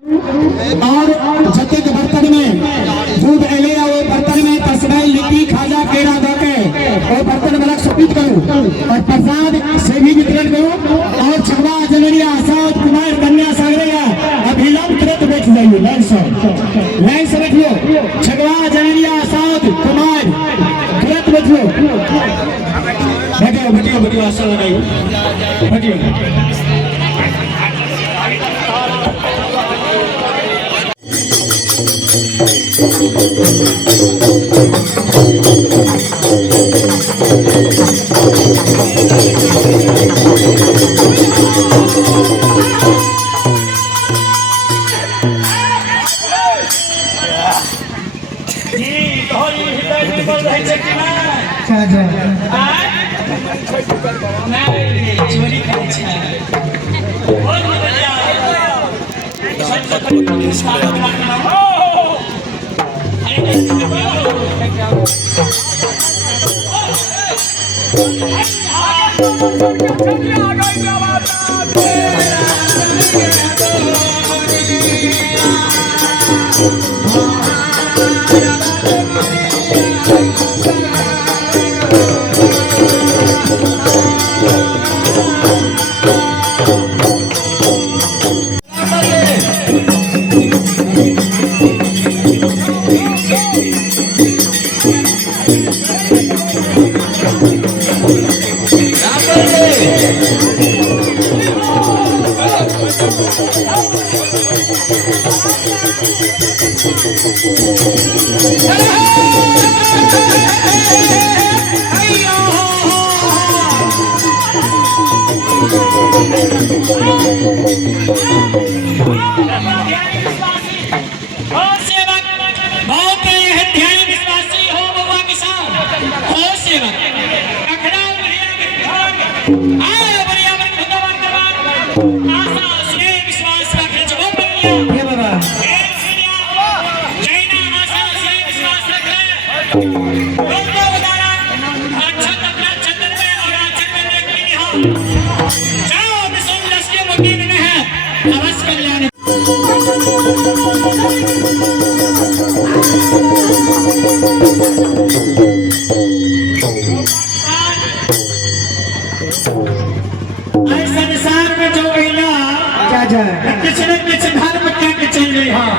और जते के बर्तन में दूध एले वो बर्तन में तस्मै लिट्टी खाजा केरा दे और बर्तन में सपित करूं और प्रसाद से भी वितरण करूं और छवा जनरिया साउथ कुमार कन्या सागरिया अभिलंब तुरंत बैठ जाइए लाइन से बैठियो छगवा जनरिया साउथ कुमार तुरंत बैठियो बैठियो आशा लगाइए बैठियो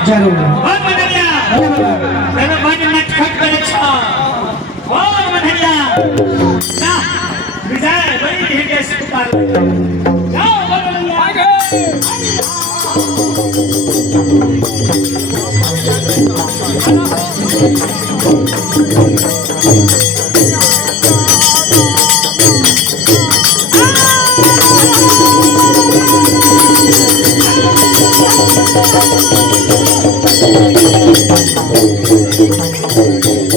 जरूर Thank you. है